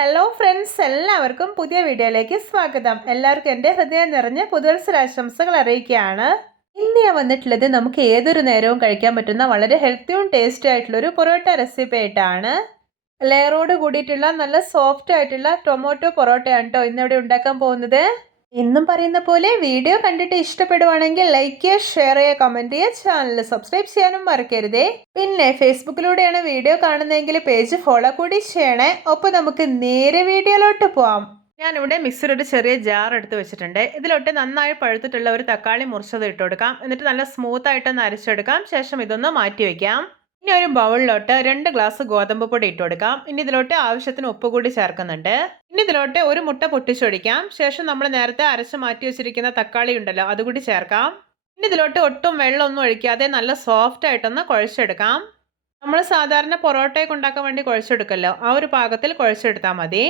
Hello friends, എല്ലാവർക്കും പുതിയ വീഡിയോയിലേക്ക് സ്വാഗതം. എല്ലാവർക്കും എൻ്റെ ഹൃദയം നിറഞ്ഞ പുതുവത്സരാശംസകൾ അറിയിക്കുകയാണ്. ഇന്ന് ഞാൻ വന്നിട്ടുള്ളത് നമുക്ക് ഏതൊരു നേരവും കഴിക്കാൻ പറ്റുന്ന വളരെ ഹെൽത്തിയും ടേസ്റ്റി ആയിട്ടുള്ളൊരു പൊറോട്ട റെസിപ്പി ആയിട്ടാണ്. ലെയറോട് കൂടിയിട്ടുള്ള നല്ല സോഫ്റ്റ് ആയിട്ടുള്ള ടൊമാറ്റോ പൊറോട്ടയാണ് കേട്ടോ ഇന്നിവിടെ ഉണ്ടാക്കാൻ പോകുന്നത്. എന്നും പറയുന്ന പോലെ വീഡിയോ കണ്ടിട്ട് ഇഷ്ടപ്പെടുവാണെങ്കിൽ ലൈക്ക് ചെയ്യുക, ഷെയർ ചെയ്യുക, കമൻറ്റ് ചെയ്യുക, ചാനൽ സബ്സ്ക്രൈബ് ചെയ്യാനും മറക്കരുതേ. പിന്നെ ഫേസ്ബുക്കിലൂടെയാണ് വീഡിയോ കാണുന്നതെങ്കിൽ പേജ് ഫോളോ കൂടി ചെയ്യണേ. ഒപ്പം നമുക്ക് നേരെ വീഡിയോയിലോട്ട് പോവാം. ഞാനിവിടെ മിക്സിയിൽ ഒരു ചെറിയ ജാർ എടുത്ത് വെച്ചിട്ടുണ്ട്. ഇതിലോട്ട് നന്നായി പഴുത്തിട്ടുള്ള ഒരു തക്കാളി മുറിച്ചത് ഇട്ട് കൊടുക്കാം. എന്നിട്ട് നല്ല സ്മൂത്ത് ആയിട്ടൊന്ന് അരച്ചെടുക്കാം. ശേഷം ഇതൊന്ന് മാറ്റി വയ്ക്കാം. ഇനി ഒരു ബൗളിലോട്ട് 2 ഗ്ലാസ് ഗോതമ്പ് പൊടി ഇട്ട് കൊടുക്കാം. ഇനി ഇതിലോട്ട് ആവശ്യത്തിന് ഉപ്പ് കൂടി ചേർക്കുന്നുണ്ട്. ഇനി ഇതിലോട്ട് ഒരു മുട്ട പൊട്ടിച്ചൊഴിക്കാം. ശേഷം നമ്മൾ നേരത്തെ അരച്ച് മാറ്റി വെച്ചിരിക്കുന്ന തക്കാളി ഉണ്ടല്ലോ, അതുകൂടി ചേർക്കാം. ഇനി ഇതിലോട്ട് ഒട്ടും വെള്ളമൊന്നും ഒഴിക്കാതെ നല്ല സോഫ്റ്റ് ആയിട്ടൊന്ന് കുഴച്ചെടുക്കാം. നമ്മൾ സാധാരണ പൊറോട്ടയൊക്കെ ഉണ്ടാക്കാൻ വേണ്ടി കുഴച്ചെടുക്കല്ലോ, ആ ഒരു പാകത്തിൽ കുഴച്ചെടുത്താൽ മതി.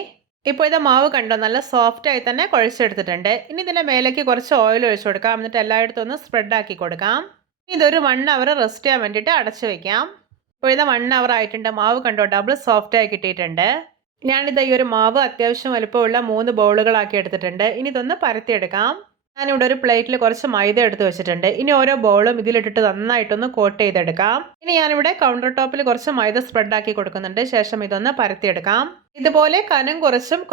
ഇപ്പോൾ ഇത് മാവ് കണ്ടോ, നല്ല സോഫ്റ്റ് ആയി തന്നെ കുഴച്ചെടുത്തിട്ടുണ്ട്. ഇനി ഇതിൻ്റെ മേലേക്ക് കുറച്ച് ഓയിൽ ഒഴിച്ചു കൊടുക്കാം. എന്നിട്ട് എല്ലായിടത്തും ഒന്ന് സ്പ്രെഡ് ആക്കി കൊടുക്കാം. ഇതൊരു 1 അവർ റെസ്റ്റ് ചെയ്യാൻ വേണ്ടിയിട്ട് അടച്ചു വെക്കാം. ഇപ്പോൾ ഇത് 1 അവർ ആയിട്ടുണ്ട്. മാവ് കണ്ടോ, ഡബിൾ സോഫ്റ്റ് ആയി കിട്ടിയിട്ടുണ്ട്. ഞാനിത് ഈ ഒരു മാവ് അത്യാവശ്യം വലുപ്പമുള്ള 3 ബൗളുകളാക്കി എടുത്തിട്ടുണ്ട്. ഇനി ഇതൊന്ന് പരത്തിയെടുക്കാം. ഞാനിവിടെ ഒരു പ്ലേറ്റിൽ കുറച്ച് മൈദ എടുത്ത് വെച്ചിട്ടുണ്ട്. ഇനി ഓരോ ബൗളും ഇതിലിട്ടിട്ട് നന്നായിട്ടൊന്ന് കോട്ട് ചെയ്തെടുക്കാം. ഇനി ഞാനിവിടെ കൗണ്ടർ ടോപ്പിൽ കുറച്ച് മൈദ സ്പ്രെഡ് ആക്കി കൊടുക്കുന്നുണ്ട്. ശേഷം ഇതൊന്ന് പരത്തിയെടുക്കാം. ഇതുപോലെ കനം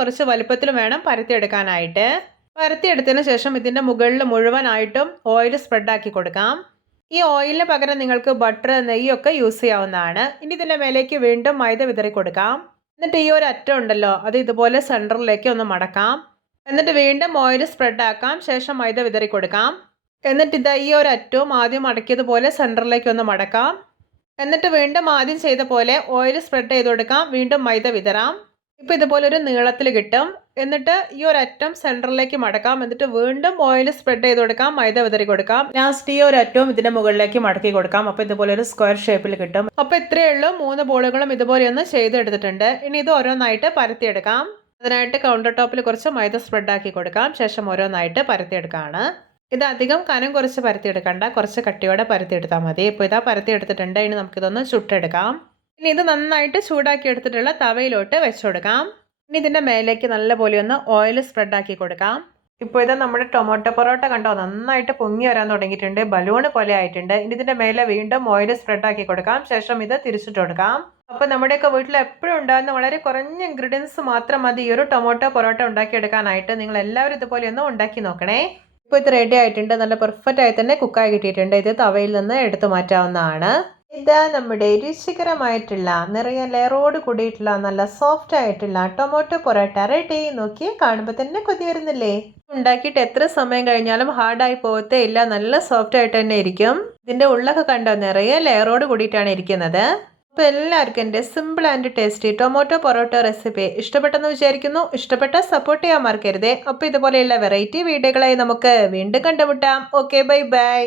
കുറച്ച് വലുപ്പത്തിലും വേണം പരത്തിയെടുക്കാനായിട്ട്. പരത്തിയെടുത്തതിന് ശേഷം ഇതിൻ്റെ മുകളിൽ മുഴുവനായിട്ടും ഓയിൽ സ്പ്രെഡ് ആക്കി കൊടുക്കാം. ഈ ഓയിലിന് പകരം നിങ്ങൾക്ക് ബട്ടർ, നെയ്യൊക്കെ യൂസ് ചെയ്യാവുന്നതാണ്. ഇനി ഇതിൻ്റെ മേലേക്ക് വീണ്ടും മൈദ വിതറി കൊടുക്കാം. എന്നിട്ട് ഈ ഒരു അറ്റം ഉണ്ടല്ലോ, അത് ഇതുപോലെ സെൻറ്ററിലേക്ക് ഒന്ന് മടക്കാം. എന്നിട്ട് വീണ്ടും ഓയിൽ സ്പ്രെഡ് ആക്കാം. ശേഷം മൈദ വിതറി കൊടുക്കാം. എന്നിട്ട് ഇത് ഈ ഒരു അറ്റവും ആദ്യം മടക്കിയതുപോലെ സെൻറ്ററിലേക്ക് ഒന്ന് മടക്കാം. എന്നിട്ട് വീണ്ടും ആദ്യം ചെയ്ത പോലെ ഓയിൽ സ്പ്രെഡ് ചെയ്ത് കൊടുക്കാം. വീണ്ടും മൈദ വിതറാം. ഇപ്പോൾ ഇതുപോലെ ഒരു നീളത്തിൽ കിട്ടും. എന്നിട്ട് ഈ ഒരു അറ്റം സെൻറ്ററിലേക്ക് മടക്കാം. എന്നിട്ട് വീണ്ടും ഓയിൽ സ്പ്രെഡ് ചെയ്ത് കൊടുക്കാം. മൈദ വിതറി കൊടുക്കാം. ലാസ്റ്റ് ഈ ഒരു അറ്റവും ഇതിൻ്റെ മുകളിലേക്ക് മടക്കി കൊടുക്കാം. അപ്പോൾ ഇതുപോലെ ഒരു സ്ക്വയർ ഷേപ്പിൽ കിട്ടും. അപ്പോൾ ഇത്രയേ ഉള്ളൂ. 3 ബോളുകളും ഇതുപോലെ ഒന്ന് ചെയ്തെടുത്തിട്ടുണ്ട്. ഇനി ഇത് ഓരോന്നായിട്ട് പരത്തിയെടുക്കാം. അതിനായിട്ട് കൗണ്ടർ ടോപ്പിൽ കുറച്ച് മൈദ സ്പ്രെഡ് ആക്കി കൊടുക്കാം. ശേഷം ഓരോന്നായിട്ട് പരത്തിയെടുക്കുകയാണ്. ഇത് അധികം കനം കുറച്ച് പരത്തിയെടുക്കണ്ട, കുറച്ച് കട്ടിയോടെ പരത്തിയെടുത്താൽ മതി. ഇപ്പോൾ ഇതാ പരത്തിയെടുത്തിട്ടുണ്ട്. ഇനി നമുക്കിതൊന്ന് ചുട്ടെടുക്കാം. ഇനി ഇത് നന്നായിട്ട് ചൂടാക്കി എടുത്തിട്ടുള്ള തവയിലോട്ട് വെച്ചു കൊടുക്കാം. ഇനി ഇതിൻ്റെ മേലേക്ക് നല്ലപോലെ ഒന്ന് ഓയിൽ സ്പ്രെഡ് ആക്കി കൊടുക്കാം. ഇപ്പോൾ ഇത് നമ്മുടെ ടൊമാറ്റോ പൊറോട്ട കണ്ടോ, നന്നായിട്ട് പൊങ്ങി വരാൻ തുടങ്ങിയിട്ടുണ്ട്. ബലൂൺ പോലെ ആയിട്ടുണ്ട്. ഇനി ഇതിൻ്റെ മേലെ വീണ്ടും ഓയിൽ സ്പ്രെഡ് ആക്കി കൊടുക്കാം. ശേഷം ഇത് തിരിച്ചിട്ട് കൊടുക്കാം. അപ്പോൾ നമ്മുടെയൊക്കെ വീട്ടിൽ എപ്പോഴും ഉണ്ടാകുന്ന വളരെ കുറഞ്ഞ ഇൻഗ്രീഡിയൻസ് മാത്രം മതി ഈ ഒരു ടൊമാറ്റോ പൊറോട്ട ഉണ്ടാക്കിയെടുക്കാനായിട്ട്. നിങ്ങൾ എല്ലാവരും ഇതുപോലെ ഒന്ന് ഉണ്ടാക്കി നോക്കണേ. ഇപ്പോൾ ഇത് റെഡി ആയിട്ടുണ്ട്. നല്ല പെർഫെക്റ്റ് ആയി തന്നെ കുക്കായി കിട്ടിയിട്ടുണ്ട്. ഇത് തവയിൽ നിന്ന് എടുത്തു മാറ്റാവുന്നതാണ്. ഇതാ നമ്മുടെ രുചികരമായിട്ടുള്ള നിറയെ ലെയറോട് കൂടിയിട്ടുള്ള നല്ല സോഫ്റ്റ് ആയിട്ടുള്ള ടൊമാറ്റോ പൊറോട്ട റെഡി. നോക്കി കാണുമ്പോൾ തന്നെ കൊതി വരുന്നില്ലേ? ഉണ്ടാക്കിയിട്ട് എത്ര സമയം കഴിഞ്ഞാലും ഹാർഡായി പോകത്തേ ഇല്ല. നല്ല സോഫ്റ്റ് ആയിട്ട് തന്നെ ഇരിക്കും. ഇതിൻ്റെ ഉള്ളൊക്കെ കണ്ടോ, നിറയെ ലെയറോട് കൂടിയിട്ടാണ് ഇരിക്കുന്നത്. അപ്പോൾ എല്ലാവർക്കും എൻ്റെ simple and tasty tomato parotta recipe ഇഷ്ടപ്പെട്ടെന്ന് വിചാരിക്കുന്നു. ഇഷ്ടപ്പെട്ടാൽ സപ്പോർട്ട് ചെയ്യാൻ മറക്കരുതേ. അപ്പോൾ ഇതുപോലെയുള്ള വെറൈറ്റി വീഡിയോകളായി നമുക്ക് വീണ്ടും കണ്ടുമുട്ടാം. Okay, bye bye.